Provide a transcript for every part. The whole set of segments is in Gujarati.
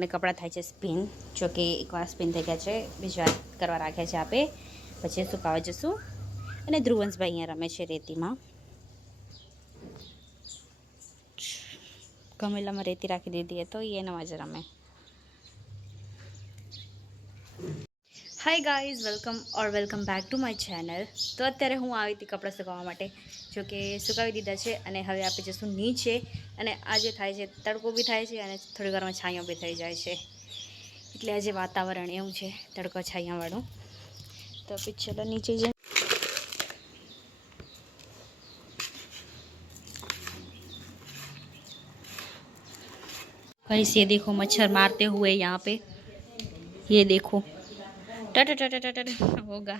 કને કપડાં થાય છે સ્પિન, જો કે એકવાર સ્પિન થઈ ગયા છે, બીજી વાર કરવા રાખ્યા છે આપે, પછી સુકાવા જશું. અને ધ્રુવંશભાઈ અહીંયા રમે છે રેતીમાં. ગમેલામાં રેતી રાખી દીધી તો એના જ રમે. Hi guys, welcome back to my channel. તો અત્યારે હું આવી હતી કપડાં સુકાવવા માટે, જો કે સુકાવી દીધા છે અને હવે આપણે જઈશું નીચે. અને આજે થાય છે તડકો બી થાય છે અને થોડી વારમાં છાંયો બી થઈ જાય છે, એટલે આજે વાતાવરણ એવું છે તડકો છાંયાવાળું. તો પછી ચલો નીચે જઈએ. गाइस ये देखो मच्छर मारते हुए यहाँ पे, ये देखो टट होगा.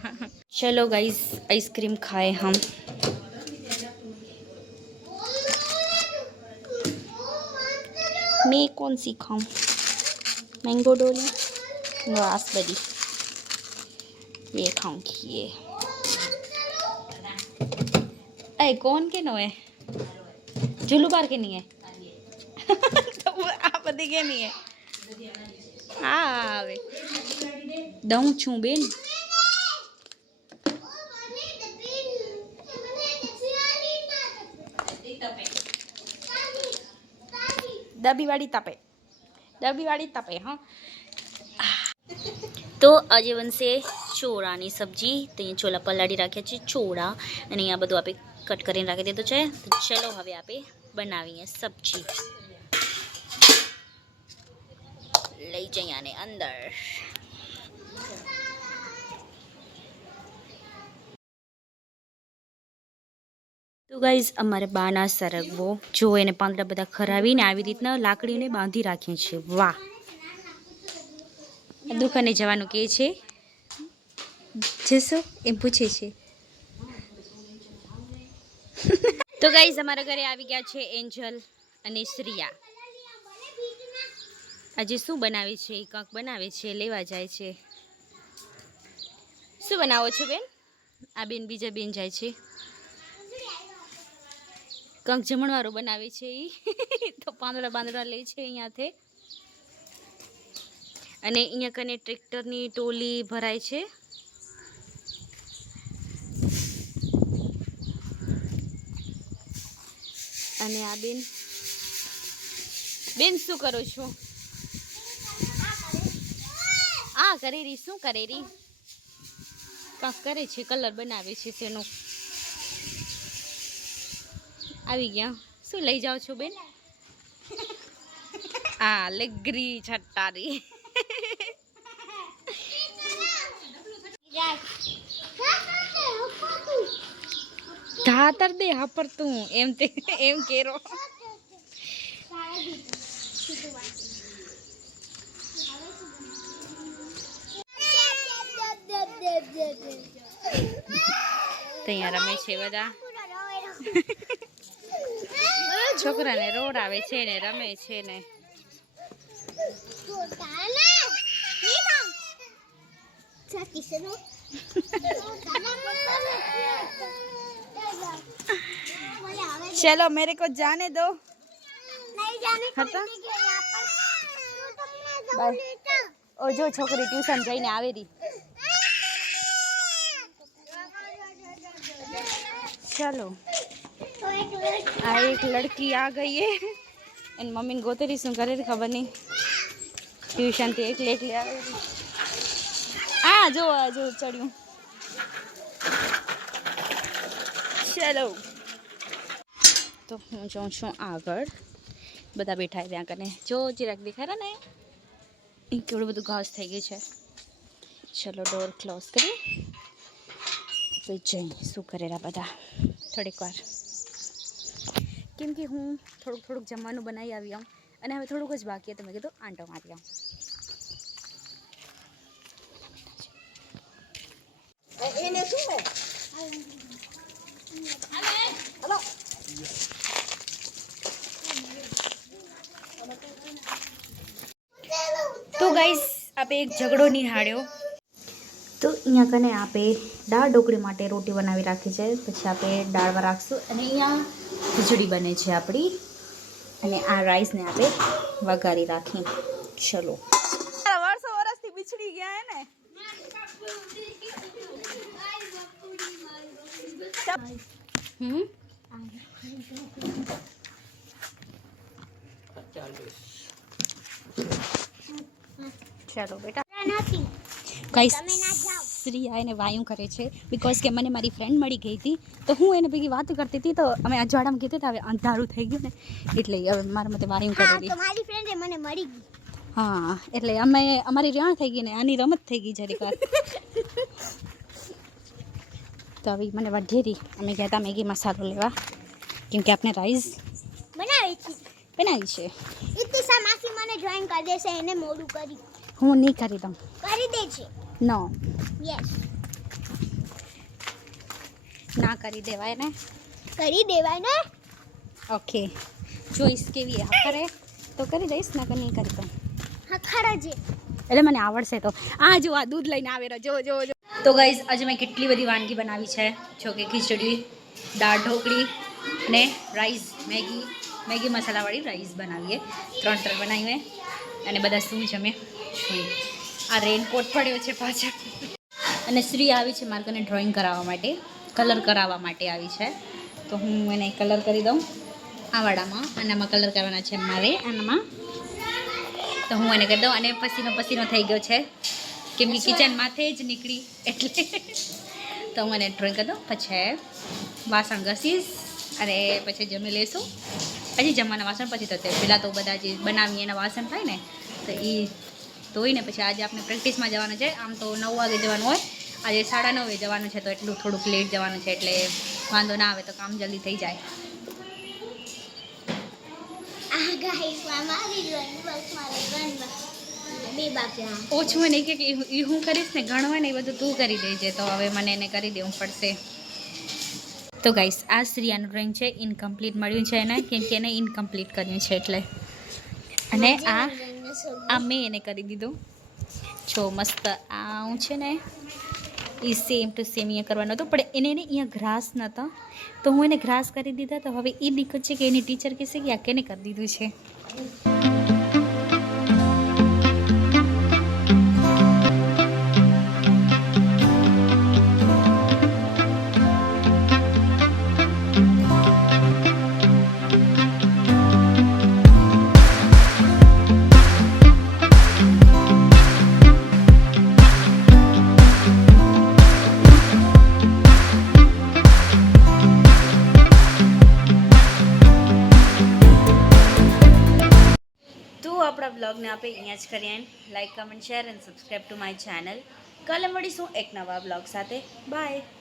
चलो गाइस आइसक्रीम खाए हम. मैं कौन सी खाऊं? मैंगो डोली, रासबेरी, ये खाऊंगी. ये अरे कौन के नो है? जुल्लू बार के नहीं है. तो आप बधी के नहीं है. हाँ આવે દઉં છું બેન. ડબ્બીવાળી તપે હા. તો આજે બનશે ચોળાની સબ્જી. તો અહીંયા ચોળા પલાળી રાખ્યા છે ચોળા, અને અહીંયા બધું આપણે કટ કરીને રાખી દીધું છે. તો ચલો હવે આપણે બનાવીએ સબ્જી. લઈ જઈએ આને અંદર. તો ગાઈઝ અમારે બાના સરગવો જો એને પાંદડા બધા ખરાવીને આવી રીતના લાકડીને બાંધી રાખીએ છીએ. વાહ, દુકાને જવાનું કે છે, જશો એમ પૂછે છે. તો ગાઈઝ અમારા ઘરે આવી ગયા છે એન્જલ અને શ્રિયા. આજે શું બનાવે છે? કંઈક બનાવે છે, લેવા જાય છે. શું બનાવો છો બેન? આ બેન બીજા બેન જાય છે, કંઈક જમણવાળું બનાવે છે એ. તો પાંદડા લે છે અહીંયાથી. અને અહીંયા કને ટ્રેક્ટરની ટોલી ભરાય છે. અને આ બેન શું કરો છો? આ કરેરી શું કરેરી? કંઈક કરે છે, કલર બનાવે છે તેનો. આવી ગયા. શું લઈ જાઓ છો બેન? આ લેગરી છટ્ટારી. ધાતર દે હાપર તું એમ કેરો. ત્યાં રમે છે બધા છોકરાને રોડ આવે છે ને રમે છે ને. चलो मेरे को जाने दो. नहीं जाने ओ जो छोकरी ट्यूशन जाइने आवेरी. चलो आ एक लड़की आ गई है. एन मम्मी ने गोतेरी शू करे खबर नहीं. ट्यूशन थी एकले आवेरी. आ जो चढ़्यू. चलो तो हूँ जाऊँ छूँ आगळ. बधा बैठा ત્યાં કને જો જરાક દેખાય ને કેવડું બધું ઘાસ થઈ ગયું છે. ચલો ડોર ક્લોઝ કરી તો જઈ શું કરેલા બધા થોડીક વાર, કેમ કે હું થોડુંક જમવાનું બનાવી આવી આવું અને હવે થોડુંક જ બાકી હતું. મેં કીધું આંટો મારી આવું. એને શું હે? હલો तो गाइस आप एक झगड़ो निहाळ्यो. तो अँ कने आपे दाळ ढोकળી માટે रोटी बनावी राखी है. पछी आपे दाळवा राखशुं અને अँ खीचड़ी बने छे आपणी. અને આ રાઈસ ने आपे वगारी राखी. ચલો વર્ષો વર્ષથી બિછડી ગયા હે ને ચલો બેટા ગાઈસ શ્રી આને વાયું કરે છે બીકોઝ કે મને મારી ફ્રેન્ડ મળી ગઈ હતી તો હું એને ભેગી વાત કરતી હતી તો અમે અજવાડામાં કીધું હવે અંધારું થઈ ગયું ને એટલે હવે મારા મતે વાયું કરેલી મારી ફ્રેન્ડ મને મળી ગઈ હા એટલે અમે અમારી રેણ થઈ ગઈ ને આની રમત થઈ ગઈ જરીક વાર તો હવે મને વધેરી અમે ગયા હતા મેગી મસાલો લેવા કેમ કે આપણે રાઈસ બનાવી છે ઇતિશા માસી મને જોઈન કરી દેશે એને મોડું કરી હું નહીં કરી દઉં કરી દે છે નો યસ ના કરી દેવાય ને કરી દેવાય ને ઓકે જોઈશ કેવી હા કરે તો કરી દઈશ ના નહીં કરી દઉં હા ખરા છે એટલે મને આવડશે તો આ જો આ દૂધ લઈને આવે જો જો જો તો ગાઈઝ આજે મેં કેટલી બધી વાનગી બનાવી છે જો કે ખીચડી દાળ ઢોકળી અને રાઈસ મેગી મસાલાવાળી રાઈસ બનાવીએ 3 બનાવીએ અને બધા શું જમે શું આ રેનકોટ પડ્યો છે પાછળ અને શ્રી આવી છે મારે કને ડ્રોઈંગ કરાવવા માટે કલર કરાવવા માટે આવી છે તો હું એને કલર કરી દઉં આ વાડામાં અને આમાં કલર કરવાના છે મારે આનામાં તો હું એને કરી દઉં અને પસીનો થઈ ગયો છે કેમ કે કિચનમાંથી જ નીકળી એટલે તો હું એને ડ્રોઈંગ કરી દઉં પછી વાસણ ઘસીશ અને પછી જમી લઈશું હજી જમવાના વાસણ પછી થશે પહેલાં તો બધા જે બનાવીએ એના વાસણ થાય ને તો એ ધોઈને પછી આજે આપણે પ્રેક્ટિસમાં જવાનું છે આમ તો 9 વાગે જવાનું હોય આજે 9:30 જવાનું છે તો એટલું થોડુંક લેટ જવાનું છે એટલે વાંધો ના આવે તો કામ જલ્દી થઈ જાય ઓછું નહીં કે એ હું કરીશ ને ગણવા ને એ બધું તું કરી દેજે તો હવે મને એને કરી દેવું પડશે તો ગાઈસ આ શ્રીયાનું ડ્રોઈંગ છે ઇનકમ્પ્લીટ મળ્યું છે એને કેમ કે એને ઇનકમ્પ્લીટ કર્યું છે એટલે અને આ મેં એને કરી દીધું જો મસ્ત આવું છે ને એ સેમ ટુ સેમ અહીંયા કરવાનો હતો પણ એને અહીંયા ગ્રાસ નહોતા તો હું એને ગ્રાસ કરી દીધા તો હવે એ દિક્કત છે કે એની ટીચર કહેશે કે આ કેને કરી દીધું છે આપણા બ્લોગને આપણે અહીંયા જ કરીએ like comment share and subscribe two my channel કાલે મળીશું એક નવા બ્લોગ સાથે બાય